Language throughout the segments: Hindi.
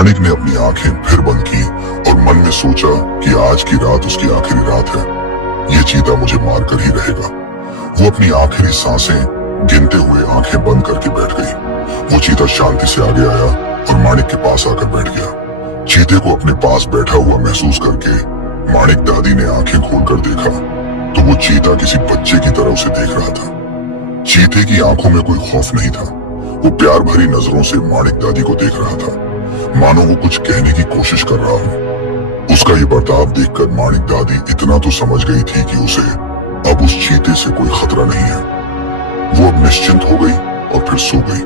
माणिक ने अपनी आंखें फिर बंद की और मन में सोचा कि आज की रात उसकी आखिरी रात है। ये चीता मुझे मार कर ही रहेगा। वो अपनी आखिरी सांसें गिनते हुए आंखें बंद करके बैठ गई। वो चीता शांति से आगे आया और माणिक के पास आकर बैठ गया। चीते को अपने पास बैठा हुआ महसूस करके माणिक दादी ने आंखें खोलकर देखा तो वो चीता किसी बच्चे की तरह उसे देख रहा था। चीते की आंखों में कोई खौफ नहीं था। वो प्यार भरी नजरों से माणिक दादी को देख रहा था, मानो वो कुछ कहने की कोशिश कर रहा हो। उसका ये बर्ताव देखकर माणिक दादी इतना तो समझ गई थी कि उसे अब उस चीते से कोई खतरा नहीं है। वो अब निश्चिंत हो गई और फिर सो गई।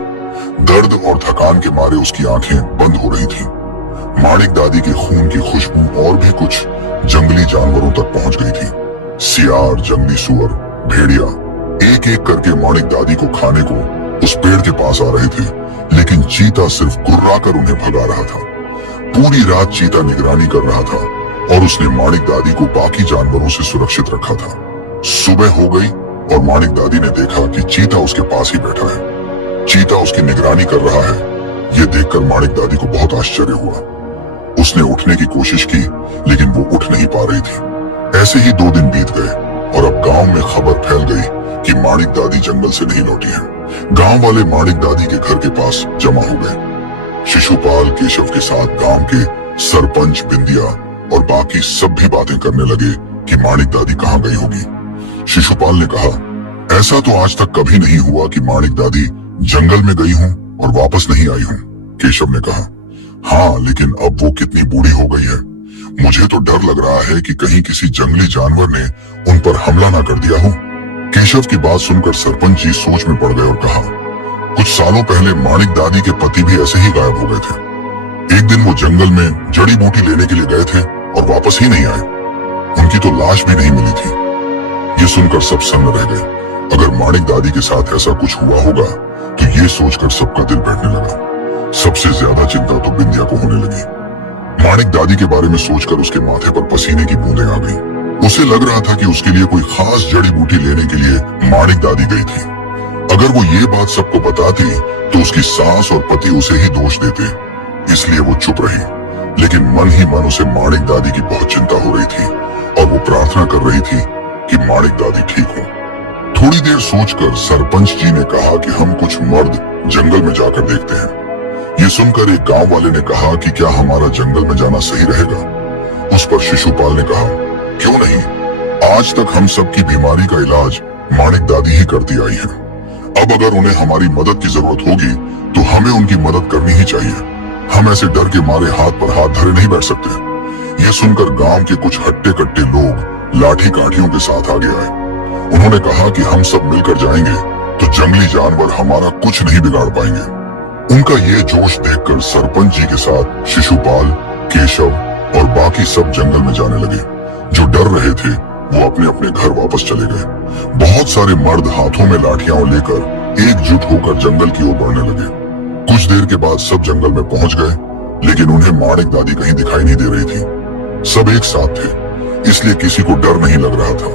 दर्द और थकान के मारे उसकी आंखें बंद हो रही थीं। माणिक दादी के खून की खुशबू और भी कुछ जंगली जानवरों तक पहुंच गई थी। सियार, जंगली सुअर, भेड़िया एक एक करके माणिक दादी को खाने को उस पेड़ के पास आ रहे थे, लेकिन चीता सिर्फ गुर्रा कर उन्हें भगा रहा था। पूरी रात चीता निगरानी कर रहा था और उसने माणिक दादी को बाकी जानवरों से सुरक्षित रखा था। सुबह हो गई और माणिक दादी ने देखा कि चीता उसके पास ही बैठा है। चीता उसकी निगरानी कर रहा है। ये देखकर माणिक दादी को बहुत आश्चर्य हुआ। उसने उठने की कोशिश की, लेकिन वो उठ नहीं पा रही थी। ऐसे ही 2 दिन बीत गए और अब गांव में खबर फैल गई कि माणिक दादी जंगल से नहीं लौटी है। गांव वाले माणिक दादी के घर के पास जमा हो गए। शिशुपाल केशव के साथ गांव के सरपंच, बिंदिया और बाकी सब भी बातें करने लगे कि माणिक दादी कहाँ गई होगी। शिशुपाल ने कहा, ऐसा तो आज तक कभी नहीं हुआ कि माणिक दादी जंगल में गई हूँ और वापस नहीं आई हूँ। केशव ने कहा, हाँ, लेकिन अब वो कितनी बूढ़ी हो गई है। मुझे तो डर लग रहा है कि कहीं किसी जंगली जानवर ने उन पर हमला ना कर दिया हो। केशव की बात सुनकर सरपंच जी सोच में पड़ गए और कहा, कुछ सालों पहले माणिक दादी के पति भी ऐसे ही गायब हो गए थे। एक दिन वो जंगल में जड़ी बूटी लेने के लिए गए थे और वापस ही नहीं आए। उनकी तो लाश भी नहीं मिली थी। ये सुनकर सब सन्न रह गए। अगर माणिक दादी के साथ ऐसा कुछ हुआ होगा तो ये सोचकर सबका दिल बैठने लगा। सबसे ज्यादा चिंता तो बिंदिया को होने लगी। माणिक दादी के बारे में सोचकर उसके माथे पर पसीने की बूंदें आ गईं। उसे लग रहा था कि उसके लिए कोई खास जड़ी बूटी लेने के लिए माणिक दादी गई थी। अगर वो ये बात सबको बताती तो उसकी सास और पति उसे ही दोष देते, इसलिए वो चुप रही। लेकिन मन ही मन उसे माणिक दादी की बहुत चिंता हो रही थी और वो प्रार्थना कर रही थी कि माणिक दादी ठीक हो। थोड़ी देर सोचकर सरपंच जी ने कहा कि हम कुछ मर्द जंगल में जाकर देखते हैं। ये सुनकर एक गांव वाले ने कहा कि क्या हमारा जंगल में जाना सही रहेगा। उस पर शिशुपाल ने कहा, क्यों नहीं, आज तक हम सबकी बीमारी का इलाज माणिक दादी ही करती आई है। अब अगर उन्हें हमारी मदद की जरूरत होगी तो हमें उनकी मदद करनी ही चाहिए। हम ऐसे डर के मारे हाथ पर हाथ धरे नहीं बैठ सकते। ये सुनकर गांव के कुछ हट्टे कट्टे लोग लाठी काठियों के साथ आगे आए। उन्होंने कहा कि हम सब मिलकर जाएंगे तो जंगली जानवर हमारा कुछ नहीं बिगाड़ पाएंगे। उनका ये जोश देखकर सरपंच जी के साथ शिशुपाल, केशव और बाकी सब जंगल में जाने लगे। जो डर रहे थे वो अपने अपने घर वापस चले गए। बहुत सारे मर्द हाथों में लाठियां लेकर एकजुट होकर जंगल की ओर बढ़ने लगे। कुछ देर के बाद सब जंगल में पहुंच गए, लेकिन उन्हें माणिक दादी कहीं दिखाई नहीं दे रही थी। सब एक साथ थे, इसलिए किसी को डर नहीं लग रहा था।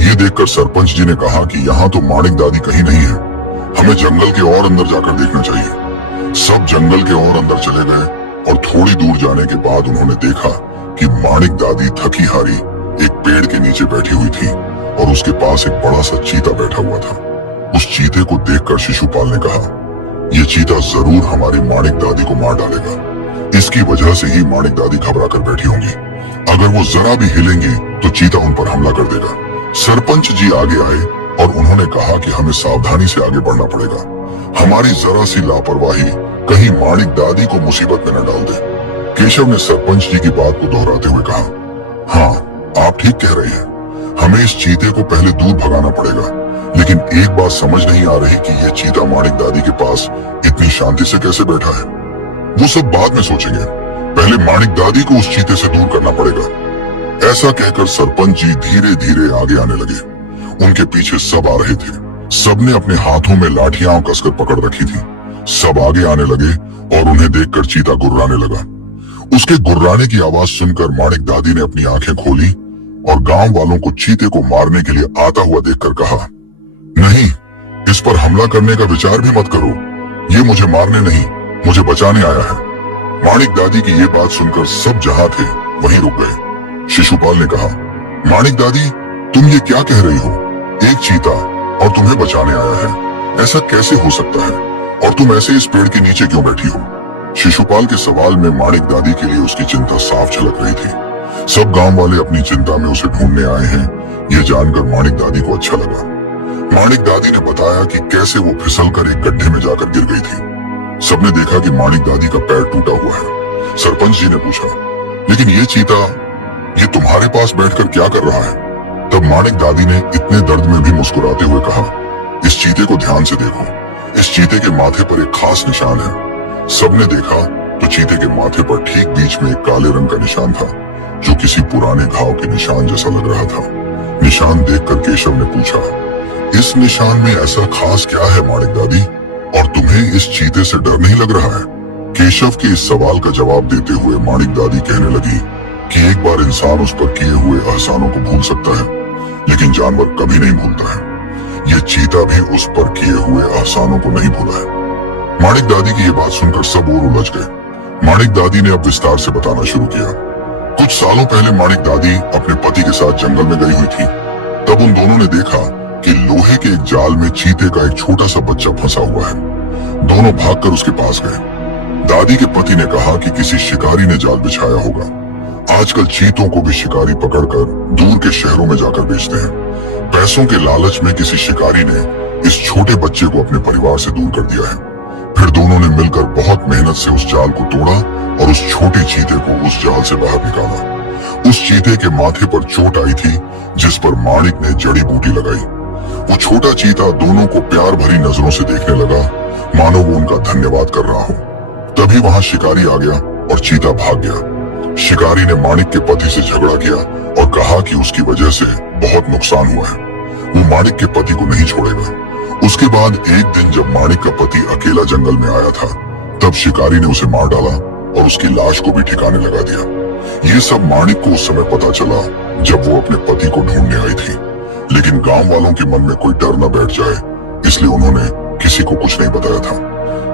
ये देखकर सरपंच जी ने कहा कि यहाँ तो माणिक दादी कहीं नहीं है, हमें जंगल के और अंदर जाकर देखना चाहिए। सब जंगल के और अंदर चले गए और थोड़ी दूर जाने के बाद उन्होंने देखा कि माणिक दादी थकी हारी एक पेड़ के नीचे बैठी हुई थी और उसके पास एक बड़ा सा चीता बैठा हुआ था। उस चीते को देखकर शिशुपाल ने कहा, ये चीता जरूर हमारी माणिक दादी को मार डालेगा। इसकी वजह से ही माणिक दादी घबरा कर बैठी होंगी। अगर वो जरा भी हिलेंगी तो चीता उन पर हमला कर देगा। सरपंच जी आगे आए और उन्होंने कहा कि हमें सावधानी से आगे बढ़ना पड़ेगा। हमारी जरा सी लापरवाही कहीं माणिक दादी को मुसीबत में न डाल दे। केशव ने सरपंच जी की बात को दोहराते हुए कहा, हाँ, आप ठीक कह रहे हैं। हमें इस चीते को पहले दूर भगाना पड़ेगा, लेकिन एक बात समझ नहीं आ रही कि ये चीता माणिक दादी के पास इतनी शांति से कैसे बैठा है। वो सब बाद में सोचेंगे, पहले माणिक दादी को उस चीते से दूर करना पड़ेगा। ऐसा कहकर सरपंच जी धीरे धीरे आगे आने लगे। उनके पीछे सब आ रहे थे। सबने अपने हाथों में लाठियां कसकर पकड़ रखी थी। सब आगे आने लगे और उन्हें देखकर चीता गुर्राने लगा। उसके गुर्राने की आवाज सुनकर माणिक दादी ने अपनी आंखें खोली और गांव वालों को चीते को मारने के लिए आता हुआ देखकर कहा, नहीं, इस पर हमला करने का विचार भी मत करो। ये मुझे मारने नहीं, मुझे बचाने आया है। माणिक दादी की ये बात सुनकर सब जहां थे वहीं रुक गए। शिशुपाल ने कहा, माणिक दादी, तुम ये क्या कह रही हो? एक चीता और तुम्हें बचाने आया है, ऐसा कैसे हो सकता है? और तुम ऐसे इस पेड़ के नीचे क्यों बैठी हो? शिशुपाल के सवाल में माणिक दादी के लिए उसकी चिंता साफ झलक रही थी। सब गांव वाले अपनी चिंता में उसे ढूंढने आए हैं, ये जानकर माणिक दादी को अच्छा लगा। माणिक दादी ने बताया कि कैसे वो फिसलकर एक गड्ढे में जाकर गिर गई थी। सबने देखा कि माणिक दादी का पैर टूटा हुआ है। सरपंच जी ने पूछा, लेकिन ये चीता ये तुम्हारे पास बैठकर क्या कर रहा है? तब माणिक दादी ने इतने दर्द में भी मुस्कुराते हुए कहा, इस चीते को ध्यान से देखो, इस चीते के माथे पर एक खास निशान है। सबने देखा तो चीते के माथे पर ठीक बीच में एक काले रंग का निशान था, जो किसी पुराने घाव के निशान जैसा लग रहा था। निशान देखकर केशव ने पूछा, इस निशान में ऐसा खास क्या है माणिक दादी, और तुम्हें इस चीते से डर नहीं लग रहा है? केशव के इस सवाल का जवाब देते हुए माणिक दादी कहने लगी कि एक बार इंसान उस पर किए हुए एहसानों को भूल सकता है, लेकिन जानवर कभी नहीं भूलता है। ये चीता भी उस पर किए हुए एहसानों को नहीं भूला है। माणिक दादी की ये बात सुनकर सब और उलझ गए। माणिक दादी ने अब विस्तार से बताना शुरू किया। कुछ सालों पहले माणिक दादी अपने पति के साथ जंगल में गई हुई थी। तब उन दोनों ने देखा कि लोहे के एक जाल में चीते का एक छोटा सा बच्चा फंसा हुआ है। दोनों भागकर उसके पास गए। दादी के पति ने कहा कि किसी शिकारी ने जाल बिछाया होगा। आजकल चीतों को भी शिकारी पकड़कर दूर के शहरों में जाकर बेचते हैं। पैसों के लालच में किसी शिकारी ने इस छोटे बच्चे को अपने परिवार से दूर कर दिया है। फिर दोनों ने मिलकर बहुत मेहनत से उस जाल को तोड़ा और उस छोटे चीते को उस जाल से बाहर निकाला। उस चीते के माथे पर चोट आई थी, जिस पर माणिक ने जड़ी बूटी लगाई। वो छोटा चीता दोनों को प्यार भरी नजरों से देखने लगा, मानो वो उनका धन्यवाद कर रहा हो। तभी वहां शिकारी आ गया और चीता भाग गया। शिकारी ने माणिक के पति से झगड़ा किया और कहा कि उसकी वजह से बहुत नुकसान हुआ है, वो माणिक के पति को नहीं छोड़ेगा। उसके बाद एक दिन जब माणिक का पति अकेला जंगल में आया था, तब शिकारी ने उसे मार डाला और उसकी लाश को भी ठिकाने लगा दिया। ये सब माणिक को उस समय पता चला जब वो अपने पति को ढूंढने आई थी, लेकिन गांव वालों के मन में कोई डर न बैठ जाए, इसलिए उन्होंने किसी को कुछ नहीं बताया था।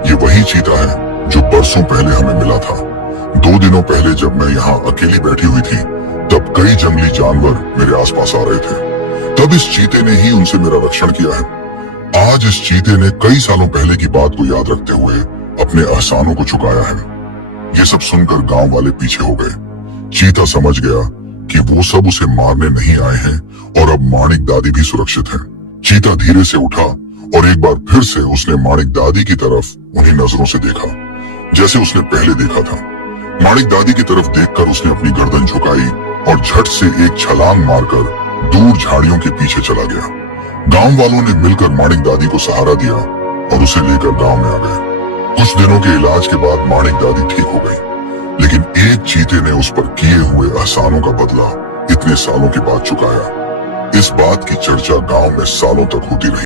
ये वही चीता है जो बरसों पहले हमें मिला था। 2 दिनों पहले जब मैं यहाँ अकेली बैठी हुई थी, तब कई जंगली जानवर मेरे आसपास आ रहे थे। तब इस चीते ने ही उनसे मेरा रक्षण किया है। आज इस चीते ने कई सालों पहले की बात को याद रखते हुए अपने एहसानों को चुकाया है। ये सब सुनकर गांव वाले पीछे हो गए। चीता समझ गया कि वो सब उसे मारने नहीं आए हैं और अब माणिक दादी भी सुरक्षित है। चीता धीरे से उठा और एक बार फिर से उसने माणिक दादी की तरफ उन्हीं नजरों से देखा जैसे उसने पहले देखा था। माणिक दादी की तरफ देखकर उसने अपनी गर्दन झुकाई और झट से एक छलांग मारकर दूर झाड़ियों के पीछे चला गया। गांव वालों ने मिलकर माणिक दादी को सहारा दिया और उसे लेकर गांव में आ गए। कुछ दिनों के इलाज के बाद माणिक दादी ठीक हो गई, लेकिन एक चीते ने उस पर किए हुए एहसानों का बदला इतने सालों के बाद चुकाया। इस बात की चर्चा गांव में सालों तक होती रही।